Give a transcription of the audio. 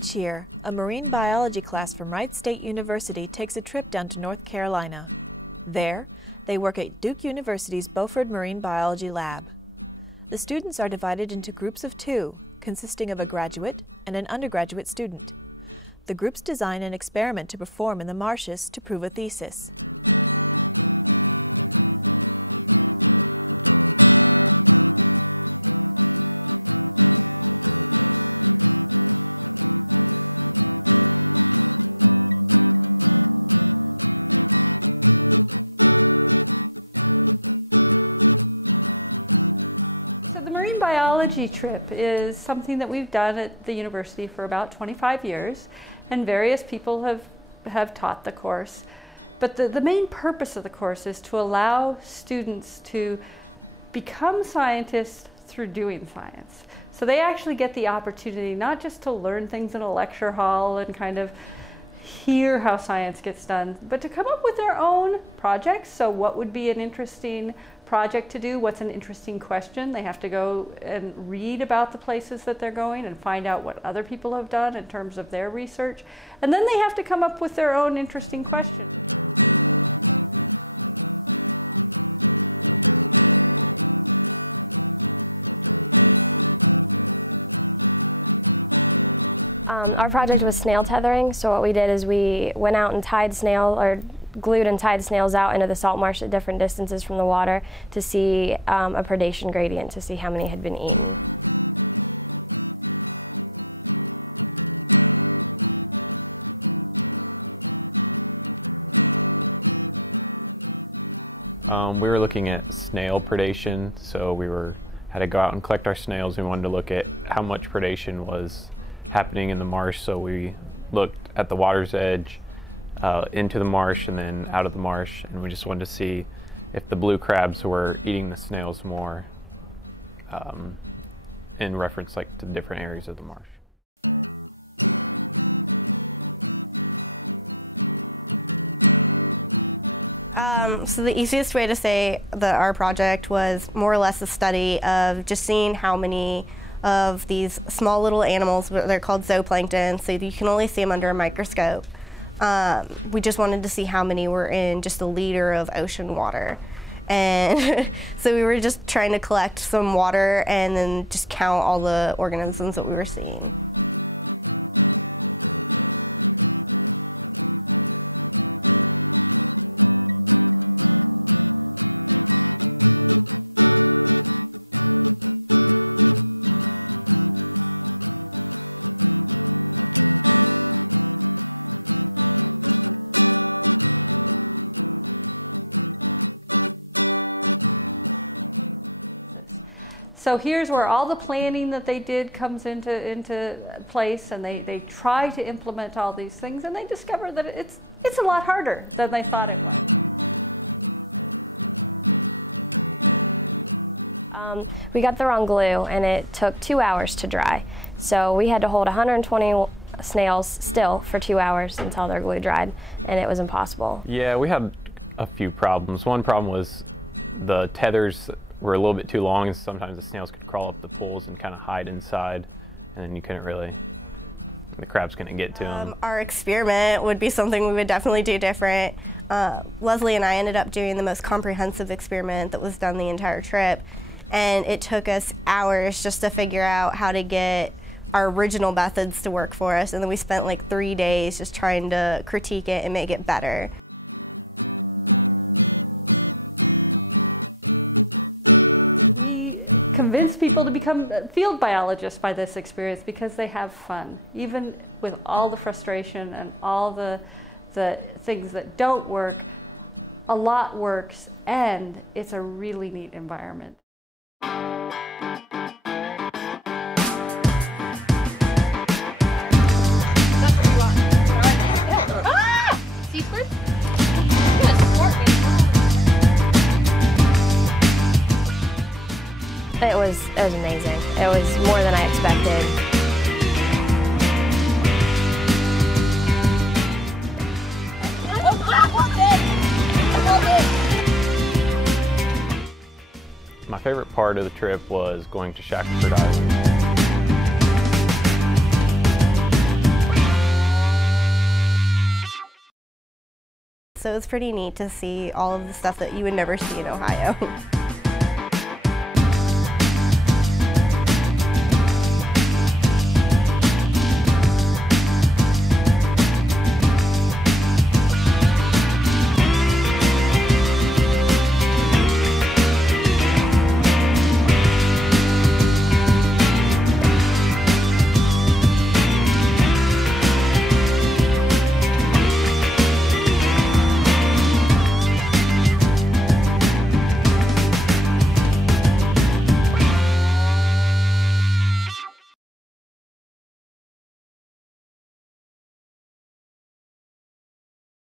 Each year, a marine biology class from Wright State University takes a trip down to North Carolina. There, they work at Duke University's Beaufort Marine Biology Lab. The students are divided into groups of 2, consisting of a graduate and an undergraduate student. The groups design an experiment to perform in the marshes to prove a thesis. Trip is something that we've done at the university for about 25 years, and various people have taught the course. But the main purpose of the course is to allow students to become scientists through doing science. So they actually get the opportunity not just to learn things in a lecture hall and kind of hear how science gets done, but to come up with their own projects. So what would be an interesting project to do? What's an interesting question? They have to go and read about the places that they're going and find out what other people have done in terms of their research. And then they have to come up with their own interesting questions. Our project was snail tethering, so what we did is we went out and glued and tied snails out into the salt marsh at different distances from the water to see a predation gradient, to see how many had been eaten. We were looking at snail predation, so had to go out and collect our snails. We wanted to look at how much predation was happening in the marsh, so we looked at the water's edge, into the marsh and then out of the marsh, and we just wanted to see if the blue crabs were eating the snails more in reference to different areas of the marsh. So the easiest way to say that our project was more or less a study of just seeing how many of these small little animals, they're called zooplankton, so you can only see them under a microscope. We just wanted to see how many were in just a liter of ocean water. And so we were just trying to collect some water and then just count all the organisms that we were seeing. So here's where all the planning that they did comes into place, and they try to implement all these things, and they discover that it's a lot harder than they thought it was. We got the wrong glue, and it took 2 hours to dry. So we had to hold 120 snails still for 2 hours until their glue dried, and it was impossible. Yeah, we had a few problems. One problem was the tethers were a little bit too long, and sometimes the snails could crawl up the pools and kind of hide inside, and then you couldn't really, the crabs couldn't get to them. Our experiment would be something we would definitely do different. Leslie and I ended up doing the most comprehensive experiment that was done the entire trip, and it took us hours just to figure out how to get our original methods to work for us, and then we spent like 3 days just trying to critique it and make it better. People to become field biologists by this experience because they have fun. Even with all the frustration and all the things that don't work, a lot works, and it's a really neat environment. That's what you want. Ah! Seaflip? You're gonna sport me. It was amazing. It was more than I expected. My favorite part of the trip was going to Shackelford Island. So it's pretty neat to see all of the stuff that you would never see in Ohio.